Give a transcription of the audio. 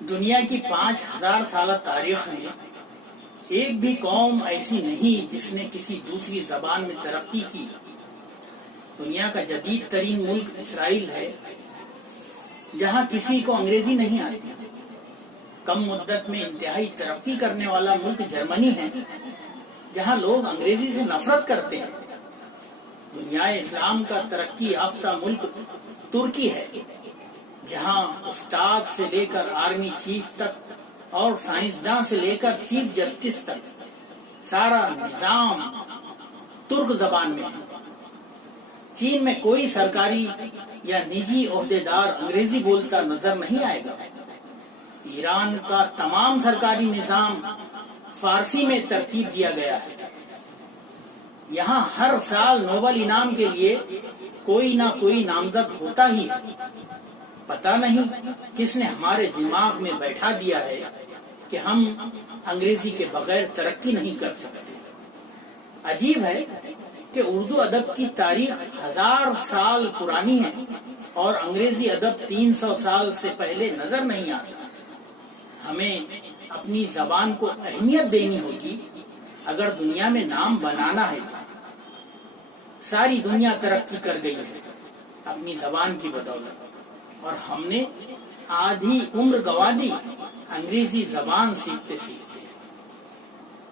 دنیا کی 5000 سالہ تاریخ میں ایک بھی قوم ایسی نہیں جس نے کسی دوسری زبان میں ترقی کی۔ دنیا کا جدید ترین ملک اسرائیل ہے، جہاں کسی کو انگریزی نہیں آتی۔ کم مدت میں انتہائی ترقی کرنے والا ملک جرمنی ہے، جہاں لوگ انگریزی سے نفرت کرتے ہیں۔ دنیا اسلام کا ترقی یافتہ ملک ترکی ہے، جہاں استاد سے لے کر آرمی چیف تک اور سائنسداں سے لے کر چیف جسٹس تک سارا نظام ترک زبان میں ہے۔ چین میں کوئی سرکاری یا نجی عہدیدار انگریزی بولتا نظر نہیں آئے گا۔ ایران کا تمام سرکاری نظام فارسی میں ترتیب دیا گیا ہے۔ یہاں ہر سال نوبل انعام کے لیے کوئی نہ کوئی نامزد ہوتا ہی ہے۔ پتہ نہیں کس نے ہمارے دماغ میں بیٹھا دیا ہے کہ ہم انگریزی کے بغیر ترقی نہیں کر سکتے۔ عجیب ہے کہ اردو ادب کی تاریخ 1000 سال پرانی ہے اور انگریزی ادب 300 سال سے پہلے نظر نہیں آتا۔ ہمیں اپنی زبان کو اہمیت دینی ہوگی اگر دنیا میں نام بنانا ہے۔ ساری دنیا ترقی کر گئی ہے اپنی زبان کی بدولت، اور ہم نے آدھی عمر گنوا دی انگریزی زبان سیکھتے سیکھتے۔